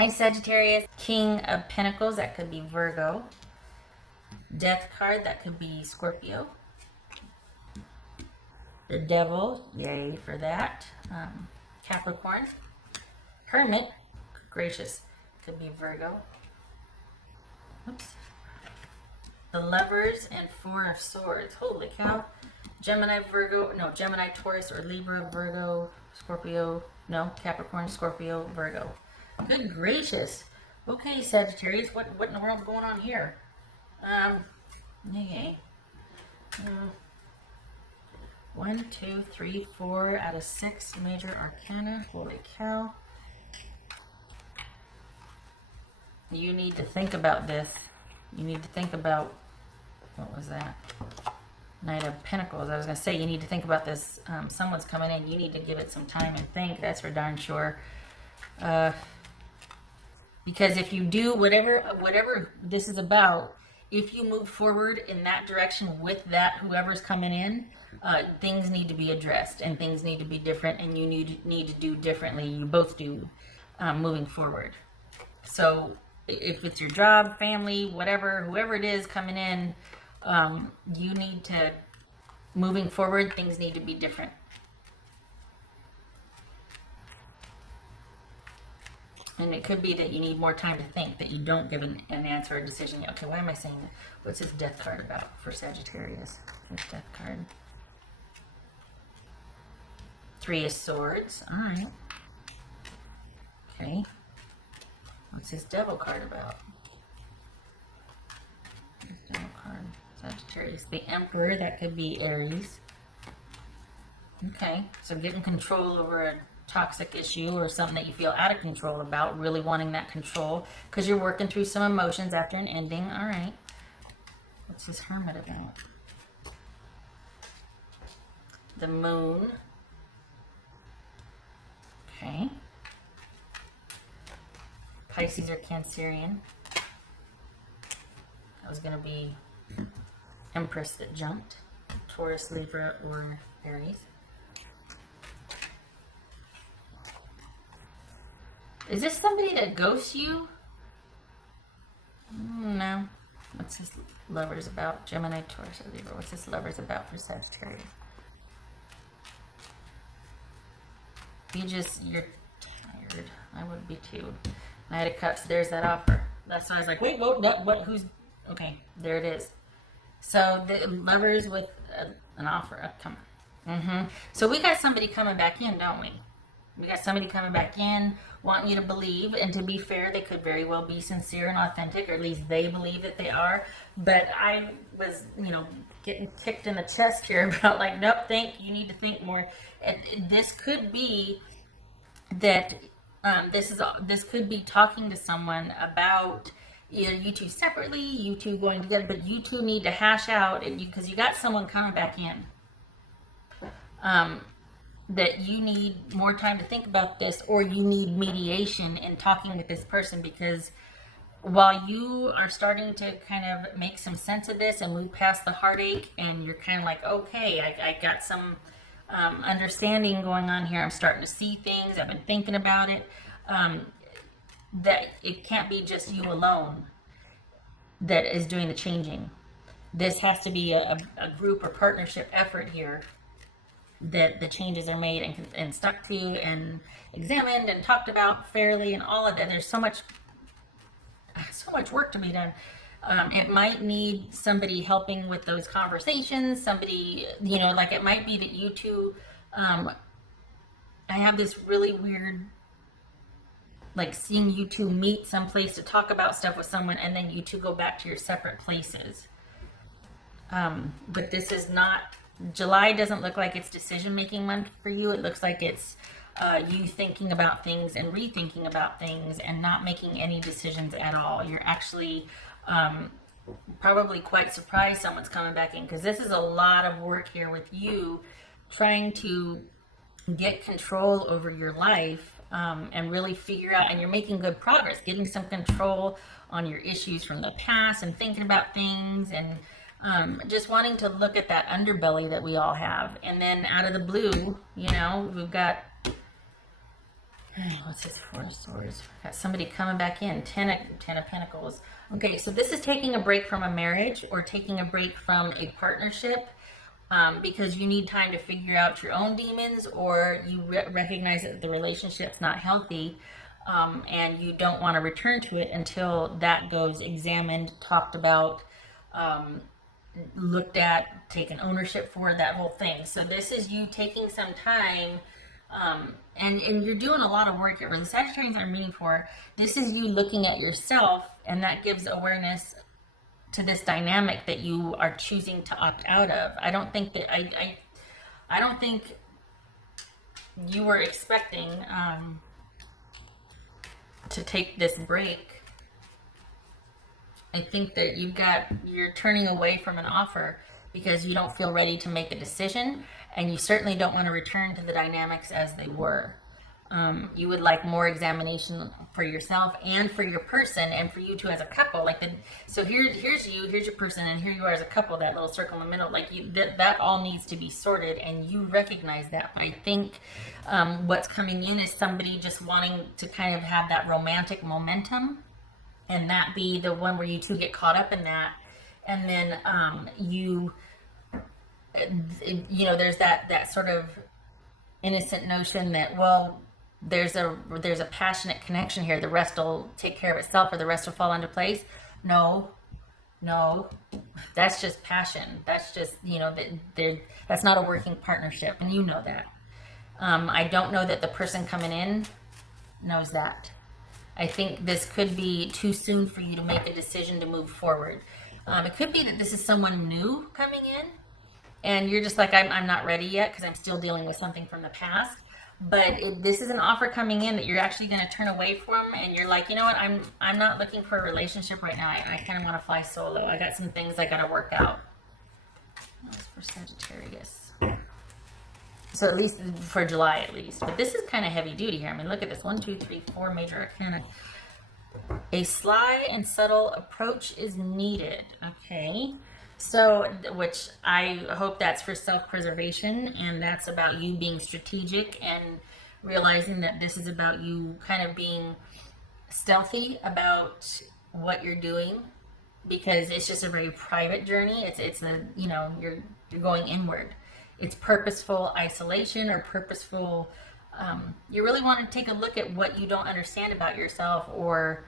Hi Sagittarius. King of Pentacles, that could be Virgo. Death card, that could be Scorpio. The Devil, yay for that. Capricorn. Hermit, gracious, could be Virgo. Oops. The Lovers and Four of Swords. Holy cow. Gemini, Virgo, no, Gemini, Taurus, or Libra, Virgo, Scorpio, no, Capricorn, Scorpio, Virgo. Good gracious. Okay, Sagittarius, what in the world's going on here? Okay. 1, 2, 3, 4 out of 6 major arcana. Holy cow. You need to think about this. You need to think about, what was that? Knight of Pentacles. I was going to say, you need to think about this. Someone's coming in. You need to give it some time and think. That's for darn sure. Because if you do whatever this is about, if you move forward in that direction with that, whoever's coming in, things need to be addressed and things need to be different, and you need to do differently. You both do, moving forward. So if it's your job, family, whatever, whoever it is coming in, you need to, moving forward, things need to be different. And it could be that you need more time to think, that you don't give an answer or decision. Okay, why am I saying that? What's this Death card about for Sagittarius? This Death card. 3 of Swords. All right. Okay. What's this Devil card about? This Devil card. Sagittarius. The Emperor. That could be Aries. Okay. So getting control over a toxic issue or something that you feel out of control about, really wanting that control because you're working through some emotions after an ending. All right. What's this Hermit about? The Moon. Okay. Pisces or Cancerian. That was going to be Empress that jumped. Taurus, Libra, or Aries. Is this somebody that ghosts you? No. What's this Lovers about? Gemini, Taurus, or Libra. What's this Lovers about for Sagittarius? You're tired. I would be too. Knight of Cups, there's that offer. That's why I was like, wait, what, who's, okay, there it is. So the Lovers with an offer, come on. So we got somebody coming back in, don't we? We got somebody coming back in, wanting you to believe, and to be fair, they could very well be sincere and authentic, or at least they believe that they are. But I was, getting kicked in the chest here about like, nope, you need to think more. And this could be that this could be talking to someone about either you two separately, you two going together, but you two need to hash out, because you got someone coming back in. That you need more time to think about this, or you need mediation in talking with this person, because while you are starting to kind of make some sense of this and move past the heartache, and you're kind of like, okay, I got some understanding going on here, I'm starting to see things, I've been thinking about it, that it can't be just you alone that is doing the changing. This has to be a group or partnership effort here, that the changes are made and stuck to and examined and talked about fairly and all of that. There's so much work to be done. It might need somebody helping with those conversations, somebody, like it might be that you two, I have this really weird, like seeing you two meet someplace to talk about stuff with someone, and then you two go back to your separate places. But this is not, July doesn't look like it's decision-making month for you. It looks like it's you thinking about things and rethinking about things and not making any decisions at all. You're actually probably quite surprised someone's coming back in, because this is a lot of work here with you trying to get control over your life and really figure out, and you're making good progress, getting some control on your issues from the past and thinking about things and just wanting to look at that underbelly that we all have. And then out of the blue, we've got What's this? Four of Swords. Got somebody coming back in. Ten of Pentacles. Okay, so this is taking a break from a marriage or taking a break from a partnership because you need time to figure out your own demons, or you recognize that the relationship's not healthy, and you don't want to return to it until that goes examined, talked about, looked at, taken ownership for, that whole thing. So this is you taking some time, and you're doing a lot of work here. When the Sagittarians are meeting for, this is you looking at yourself, and that gives awareness to this dynamic that you are choosing to opt out of. I don't think that I don't think you were expecting to take this break. I think that you're turning away from an offer because you don't feel ready to make a decision, and you certainly don't want to return to the dynamics as they were. You would like more examination for yourself and for your person, and for you two as a couple. So here's you, here's your person, and here you are as a couple. That little circle in the middle, that all needs to be sorted, and you recognize that. But I think what's coming in is somebody just wanting to kind of have that romantic momentum, and that be the one where you two get caught up in that, and then there's that sort of innocent notion that, well, there's a passionate connection here, the rest will take care of itself, or the rest will fall into place. No, that's just passion. That's just, that's not a working partnership, and you know that. I don't know that the person coming in knows that. I think this could be too soon for you to make a decision to move forward. It could be that this is someone new coming in, and you're just like, I'm not ready yet because I'm still dealing with something from the past. But this is an offer coming in that you're actually going to turn away from, and you're like, you know what, I'm not looking for a relationship right now. I kind of want to fly solo. I got some things I got to work out. That's for Sagittarius. So at least for July, at least. But this is kind of heavy duty here. I mean, look at this. 1, 2, 3, 4 major arcana. A sly and subtle approach is needed. Okay. So, which I hope that's for self-preservation, and that's about you being strategic and realizing that this is about you kind of being stealthy about what you're doing, because it's just a very private journey. It's you're going inward. It's purposeful isolation, or purposeful. You really want to take a look at what you don't understand about yourself, or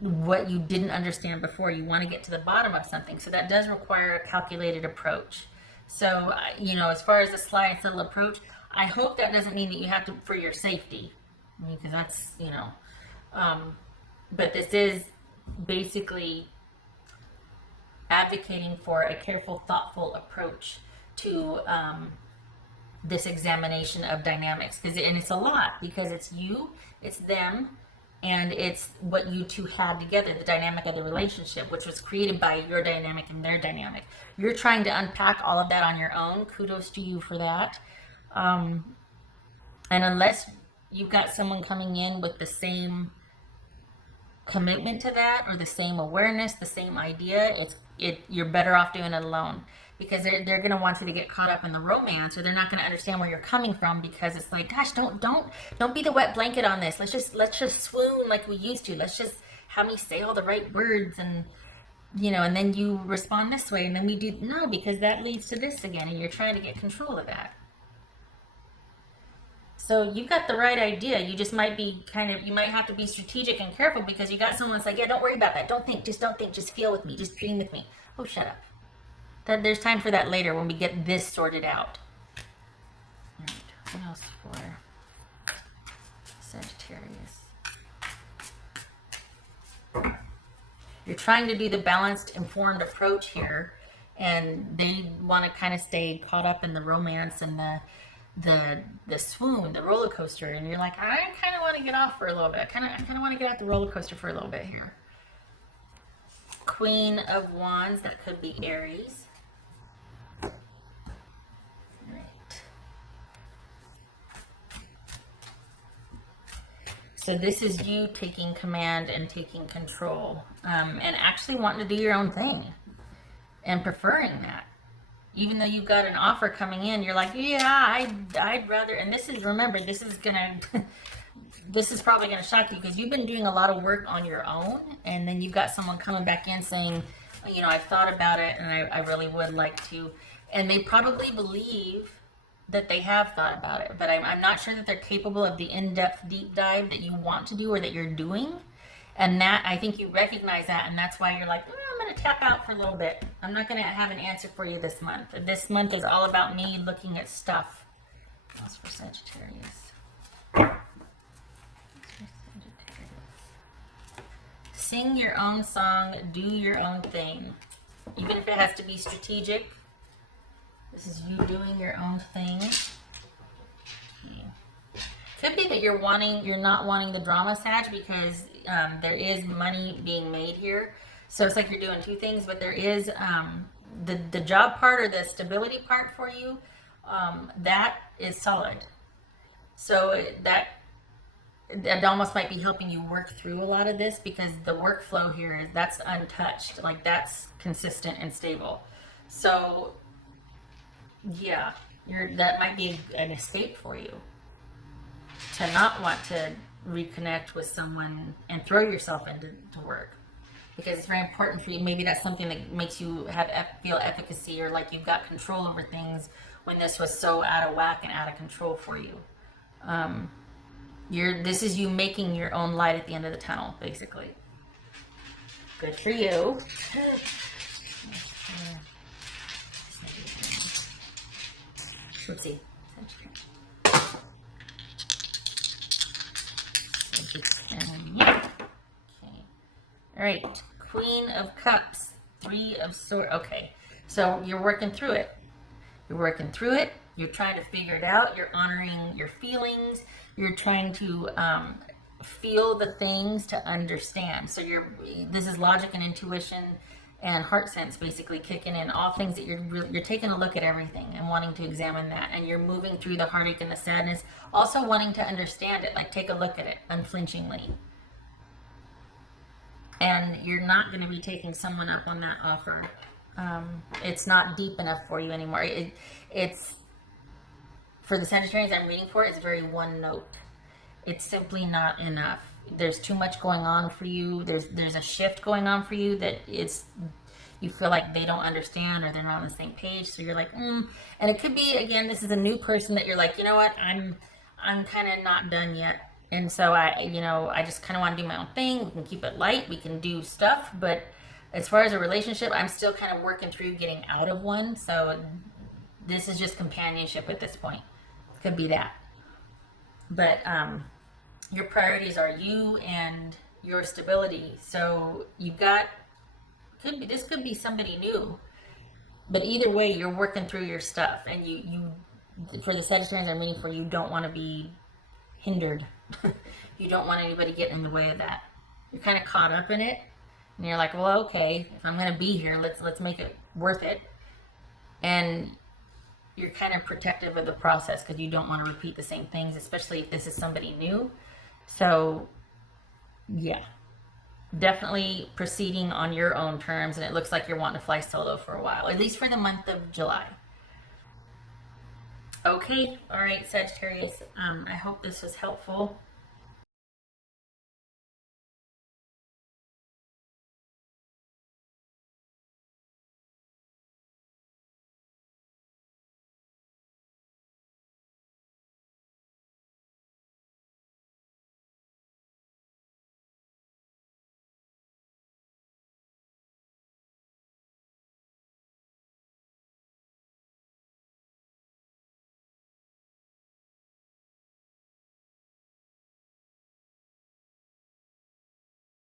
what you didn't understand before. You want to get to the bottom of something. So that does require a calculated approach. So, as far as a sly and subtle approach, I hope that doesn't mean that you have to, for your safety. I mean, because that's, but this is basically advocating for a careful, thoughtful approach to this examination of dynamics. And it's a lot, because it's you, it's them, and it's what you two had together, the dynamic of the relationship, which was created by your dynamic and their dynamic. You're trying to unpack all of that on your own. Kudos to you for that. And unless you've got someone coming in with the same commitment to that, or the same awareness, the same idea, you're better off doing it alone. Because they're going to want you to get caught up in the romance, or they're not going to understand where you're coming from, because it's like, gosh, don't be the wet blanket on this. Let's just swoon like we used to. Let's just have me say all the right words, and and then you respond this way, and then we do no, because that leads to this again, and you're trying to get control of that. So you've got the right idea. You just might be you might have to be strategic and careful, because you got someone that's like, yeah, don't worry about that. Don't think, just feel with me, just dream with me. Oh, shut up. There's time for that later when we get this sorted out. All right, what else for Sagittarius? You're trying to do the balanced, informed approach here, and they want to kind of stay caught up in the romance and the swoon, the roller coaster, and you're like, I kind of want to get off for a little bit. I kind of want to get off the roller coaster for a little bit here. Queen of Wands, that could be Aries. So this is you taking command and taking control, and actually wanting to do your own thing, and preferring that. Even though you've got an offer coming in, you're like, yeah, I'd rather, and this is, remember, this is gonna, this is probably going to shock you because you've been doing a lot of work on your own, and then you've got someone coming back in saying, you know, I've thought about it and I really would like to. And they probably believe that they have thought about it, but I'm not sure that they're capable of the in-depth deep dive that you want to do or that you're doing. And that, I think you recognize that, and that's why you're like, I'm going to tap out for a little bit. I'm not going to have an answer for you this month. This month is all about me looking at stuff. That's for Sagittarius. Sing your own song, do your own thing. Even if it has to be strategic, this is you doing your own thing. Okay. Could be that you're not wanting the drama, Sag, because there is money being made here. So it's like you're doing two things, but there is the job part or the stability part for you, that is solid. So that almost might be helping you work through a lot of this, because the workflow here that's untouched, like that's consistent and stable. So yeah, that might be an escape for you, to not want to reconnect with someone and throw yourself into work, because it's very important for you. Maybe that's something that makes you feel efficacy, or like you've got control over things when this was so out of whack and out of control for you. This is you making your own light at the end of the tunnel, basically. Good for you. Let's see. Okay. All right. Queen of Cups. 3 of Swords. Okay. So you're working through it. You're trying to figure it out. You're honoring your feelings. You're trying to feel the things to understand. So this is logic and intuition and heart sense basically kicking in. All things that you're taking a look at everything and wanting to examine that. And you're moving through the heartache and the sadness. Also wanting to understand it. Like take a look at it unflinchingly. And you're not going to be taking someone up on that offer. It's not deep enough for you anymore. It's for the Sagittarius I'm reading for, it's very one note. It's simply not enough. There's too much going on for you. There's a shift going on for you that you feel like they don't understand, or they're not on the same page. So you're like, And it could be, again, this is a new person that you're like, you know what, I'm kind of not done yet. And so I just kind of want to do my own thing. We can keep it light. We can do stuff. But as far as a relationship, I'm still kind of working through getting out of one. So this is just companionship at this point. Could be that. But your priorities are you and your stability. So this could be somebody new. But either way, you're working through your stuff. And you for the Sagittarius I'm reading for, you don't want to be hindered. You don't want anybody getting in the way of that. You're kind of caught up in it, and you're like, well, okay, if I'm going to be here, let's make it worth it. And you're kind of protective of the process because you don't want to repeat the same things, especially if this is somebody new. So yeah, definitely proceeding on your own terms, and it looks like you're wanting to fly solo for a while, at least for the month of July. Okay, all right, Sagittarius, I hope this was helpful.